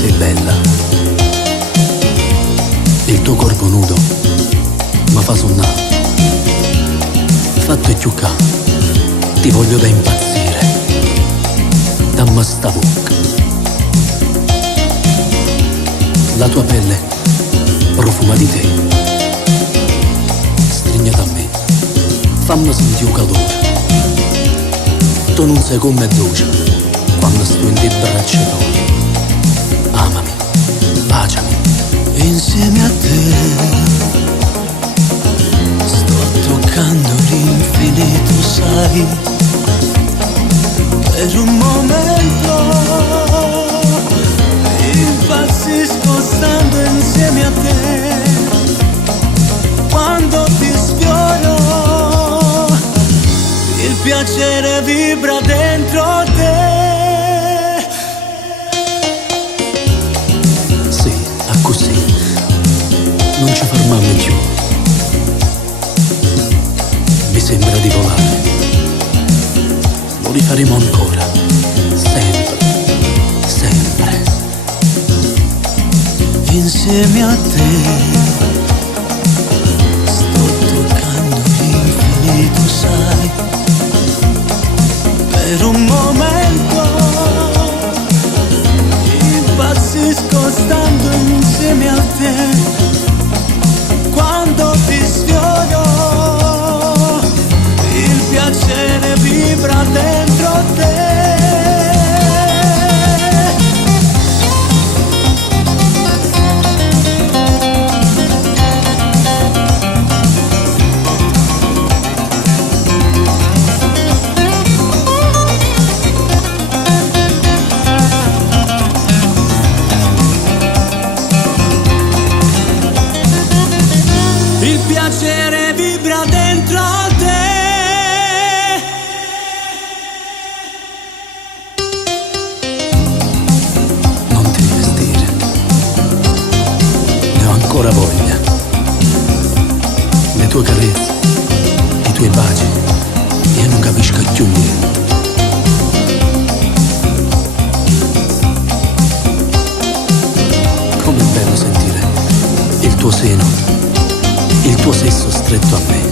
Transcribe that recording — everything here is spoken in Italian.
sei bella. Il tuo corpo nudo ma fa sonnare. Fatto e chiucca, ti voglio da impazzire. Dammi sta bocca. La tua pelle profuma di te. Strignata a me, fammi sentire il calore. Tu non sei come dolce quando sto in te braccia tue. Amami, baciami. Insieme a te sto toccando l'infinito, sai. Per un momento impazzisco stando insieme a te. Quando ti sfioro il piacere vibra dentro te. Sì, a così non ci fermiamo più. Mi sembra di volare. Lo rifaremo ancora, sempre, sempre. Insieme a te sto toccando l'infinito, sai. Per un momento impazzisco stando insieme a te. Quando ti sfioro il piacere vibra dentro te. Il piacere vibra dentro te. Non ti rivestire, ne ho ancora voglia. Le tue carezze, i tuoi baci, io non capisco più niente. Com'è bello sentire il tuo seno, il tuo sesso stretto a me.